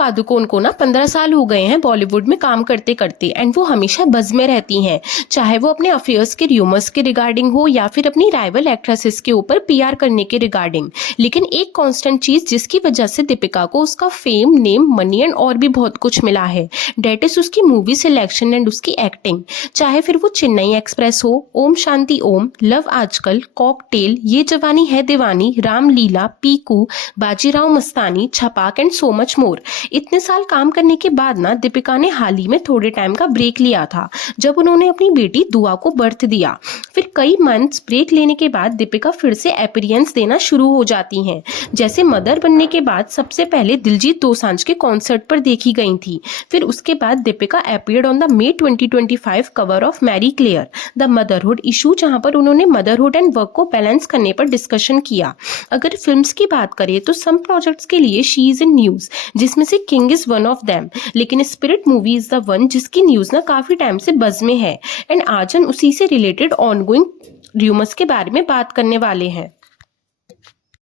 पादुकोण को ना 15 साल हो गए हैं बॉलीवुड में काम करते करते एंड वो हमेशा बज़ में रहती हैं, चाहे वो अपने अफेयर्स के र्यूमर्स के रिगार्डिंग हो या फिर अपनी राइवल एक्ट्रेसेस के ऊपर पीआर करने के रिगार्डिंग। लेकिन एक कांस्टेंट चीज जिसकी वजह से दीपिका को उसका फेम, नेम, मनी एंड और भी बहुत कुछ मिला है, डेट इज उसकी मूवी सिलेक्शन एंड उसकी एक्टिंग। चाहे फिर वो चेन्नई एक्सप्रेस हो, ओम शांति ओम, लव आजकल, कॉकटेल, ये जवानी है दीवानी, रामलीला, पीकू, बाजीराव मस्तानी, छपाक एंड सो मच मोर। इतने साल काम करने के बाद ना दीपिका ने हाल ही में थोड़े टाइम का ब्रेक लिया था, जब उन्होंने अपनी बेटी दुआ को बर्थ दिया। फिर कई मंथ्स ब्रेक लेने के बाद दीपिका फिर से अपीयरेंस देना शुरू हो जाती हैं। जैसे मदर बनने के बाद सबसे पहले दिलजीत दोसांझ के कॉन्सर्ट पर देखी गई थी। फिर उसके बाद Deepika appeared on the May 2025 cover of Marie Claire the motherhood issue, जहां पर उन्होंने मदरहुड एंड वर्क को बैलेंस करने पर डिस्कशन किया। अगर फिल्म्स की बात करें तो सम प्रोजेक्ट्स के लिए शी इज इन न्यूज, जिसमें से King is one of them, लेकिन Spirit movie is the one जिसकी न्यूज ना काफी टाइम से बज में है। एंड आज हम उसी से रिलेटेड ऑनगोइंग र्यूमर्स के बारे में बात करने वाले हैं।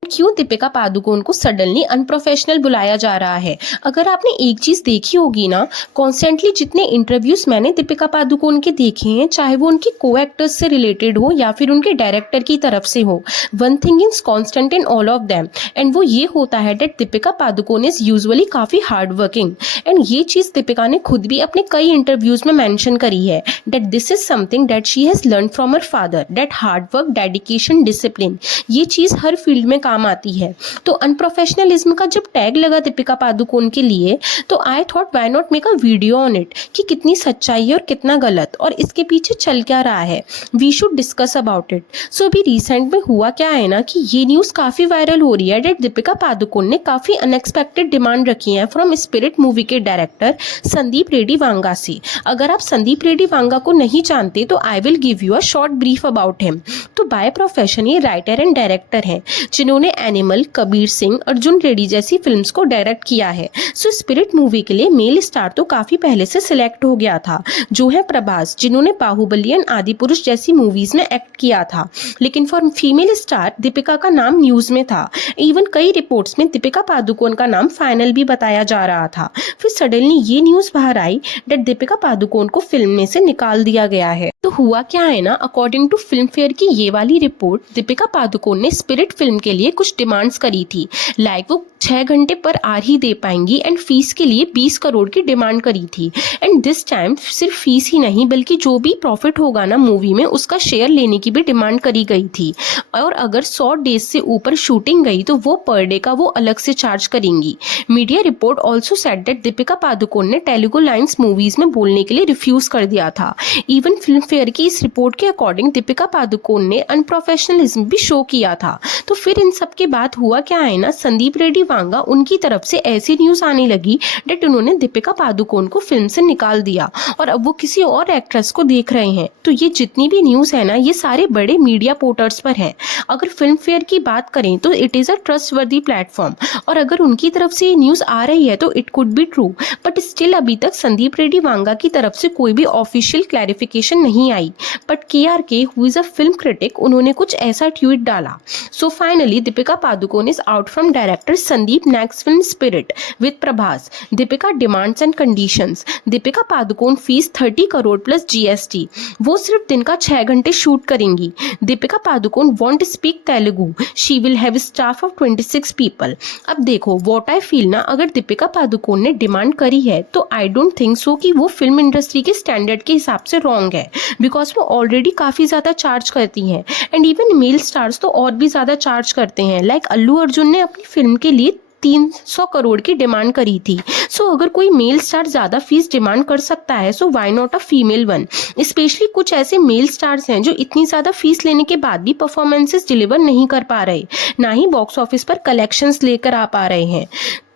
क्यों दीपिका पादुकोण को सडनली अनप्रोफेशनल बुलाया जा रहा है? अगर आपने एक चीज देखी होगी ना, कॉन्स्टेंटली जितने इंटरव्यूज मैंने दीपिका पादुकोण के देखे हैं, चाहे वो उनके को एक्टर्स से रिलेटेड हो या फिर उनके डायरेक्टर की तरफ से हो, one thing is constant in all of them and वो ये होता है that Deepika Padukone is usually काफी हार्ड वर्किंग। एंड ये चीज दीपिका ने खुद भी अपने कई इंटरव्यूज में मेंशन करी है that this is something that she has learn from her father, that hard work, dedication, discipline, ये चीज हर फील्ड में काम आती है। तो अनप्रोफेशनलिज्म का जब टैग लगा दीपिका पादुकोण के लिए, तो I thought why not make a video on it कि कितनी सच्चाई है और कितना गलत, और इसके पीछे चल क्या रहा है, we should discuss about it. So अभी रिसेंट में हुआ क्या है ना कि ये न्यूज काफी वायरल हो रही है डेट दीपिका पादुकोण ने काफी अनएक्सपेक्टेड डिमांड रखी है फ्रॉम स्पिरिट मूवी के डायरेक्टर संदीप रेड्डी वांगा से। अगर आप संदीप रेड्डी वांगा को नहीं जानते तो I will give you a short brief about him. तो बाय प्रोफेशन ये राइटर एंड डायरेक्टर हैं, जिन्होंने एनिमल, कबीर सिंह, अर्जुन रेड्डी जैसी फिल्म्स को डायरेक्ट किया है। सो स्पिरिट मूवी के लिए मेल स्टार तो काफी पहले से सिलेक्ट हो गया था, जो है प्रभास, जिन्होंने बाहुबली एंड आदि पुरुष जैसी मूवीज में एक्ट किया था। लेकिन फॉर फीमेल स्टार दीपिका का नाम न्यूज में था। इवन कई रिपोर्ट्स में दीपिका पादुकोण का नाम फाइनल भी बताया जा रहा था। फिर सडनली ये न्यूज बाहर आई डेट दीपिका पादुकोण को फिल्म में से निकाल दिया गया है। तो हुआ क्या है ना, अकॉर्डिंग टू फिल्म फेयर की ये वाली रिपोर्ट, दीपिका पादुकोण ने स्पिरिट फिल्म के लिए कुछ डिमांड्स करी थी, लाइक वो 6 घंटे पर आर ही दे पाएंगी एंड फीस के लिए 20 करोड़ की डिमांड करी थी। एंड दिस टाइम सिर्फ फीस ही नहीं बल्कि जो भी प्रॉफिट होगा ना मूवी में उसका शेयर लेने की भी डिमांड करी गई थी। और अगर 100 डेज से ऊपर शूटिंग गई तो वो पर डे का वो अलग से चार्ज करेंगी। Media report also said that Deepika Padukone ने तेलुगु लाइन्स मूवीज में बोलने के लिए रिफ्यूज कर दिया था। इवन फिल्म फेयर की इस रिपोर्ट के अकॉर्डिंग दीपिका पादुकोण ने अनप्रोफेशनलिज्म भी शो किया था। तो फिर इन सब के बाद हुआ क्या है ना, संदीप रेड्डी वांगा उनकी तरफ से ऐसी न्यूज आने लगी डेट उन्होंने दीपिका पादुकोण को फिल्म से निकाल दिया और अब वो किसी और एक्ट्रेस को देख रहे हैं। तो ये जितनी भी न्यूज है ना, ये सारे बड़े मीडिया पोर्टल्स पर है। अगर फिल्म फेयर की बात करें तो it is a trustworthy platform, और अगर उनकी तरफ से ये न्यूज आ रही है तो it could be true, but still अभी तक संदीप रेड्डी वांगा की तरफ से कोई भी ऑफिशियल क्लैरिफिकेशन नहीं आई। But KRK who is a film critic, उन्होंने कुछ ऐसा ट्वीट डाला। So finally Deepika Padukone is out from director Sandeep next film Spirit with Prabhas. Deepika demands and conditions. Deepika Padukone fees 30 crore plus GST। वो सिर्फ दिन का 6 घंटे शूट करेंगी। Deepika Padukone won't speak Telugu. She will have staff of 26 people. अब देखो what I feel ना, अगर दीपिका पादुकोण ने डिमांड करी है तो I don't think so कि वो फिल्म इंडस्ट्री के स्टैंडर्ड के हिसाब से रॉन्ग है, बिकॉज वो ऑलरेडी काफी ज्यादा चार्ज करती हैं। एंड इवन मेल स्टार्स तो और भी ज्यादा चार्ज करते हैं, लाइक अल्लू अर्जुन ने अपनी फिल्म के लिए 300 करोड़ की डिमांड करी थी। सो अगर कोई मेल स्टार ज्यादा फीस डिमांड कर सकता है, so why not a female one. Specially कुछ ऐसे मेल स्टार्स हैं जो इतनी ज्यादा फीस लेने के बाद भी परफॉर्मेंसेस डिलीवर नहीं कर पा रहे, ना ही बॉक्स ऑफिस पर कलेक्शंस लेकर आ पा रहे हैं।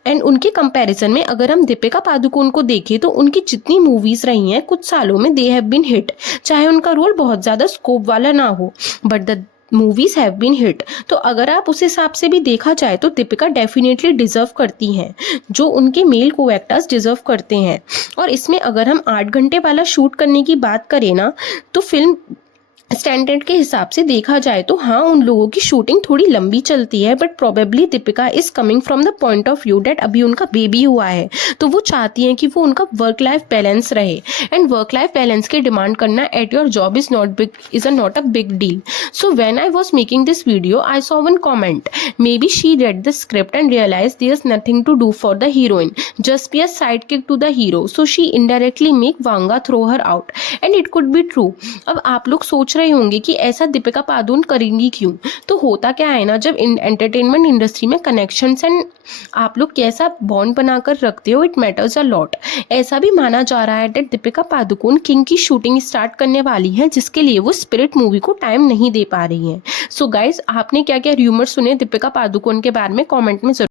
एंड उनके कंपैरिजन में अगर हम दीपिका पादुकोण को देखें तो उनकी जितनी मूवीज रही हैं कुछ सालों में, दे हैव बीन हिट, चाहे उनका रोल बहुत ज्यादा स्कोप वाला ना हो, but the movies have been hit. तो अगर आप उस हिसाब से भी देखा जाए तो दीपिका डेफिनेटली डिजर्व करती हैं जो उनके मेल को एक्टर्स डिजर्व करते हैं। और इसमें अगर हम 8 घंटे वाला शूट करने की बात करें ना, तो फिल्म स्टैंडर्ड के हिसाब से देखा जाए तो हाँ, उन लोगों की शूटिंग थोड़ी लंबी चलती है, but probably Deepika is coming from the point of view that अभी उनका बेबी हुआ है, तो वो चाहती हैं कि वो उनका वर्क लाइफ बैलेंस रहे, एंड वर्क लाइफ बैलेंस की डिमांड करना at your job is not a big deal. So when I was making this video, I saw one comment. Maybe she read the script and realized there's nothing to do for the heroine. Just be a sidekick to the hero. So she indirectly make Vanga throw her out. And it could be true. अब आप लोग सोच रहे होंगे कि ऐसा दीपिका पादुकोण करेंगी क्यों. तो होता क्या है ना, जब एंटरटेनमेंट इंडस्ट्री में कनेक्शंस एंड आप लोग कैसा बॉन्ड बनाकर रखते हो, इट मैटर्स अ लॉट. ऐसा भी माना जा रहा है कि दीपिका पादुकोण किंग की शूटिंग स्टार्ट करने वाली है, जिसके लिए वो स्पिरिट मूवी को टाइम नहीं दे पा रही हैं. सो गाइज, आपने क्या क्या र्यूमर सुने दीपिका पादुकोण के बारे में कमेंट में जरूर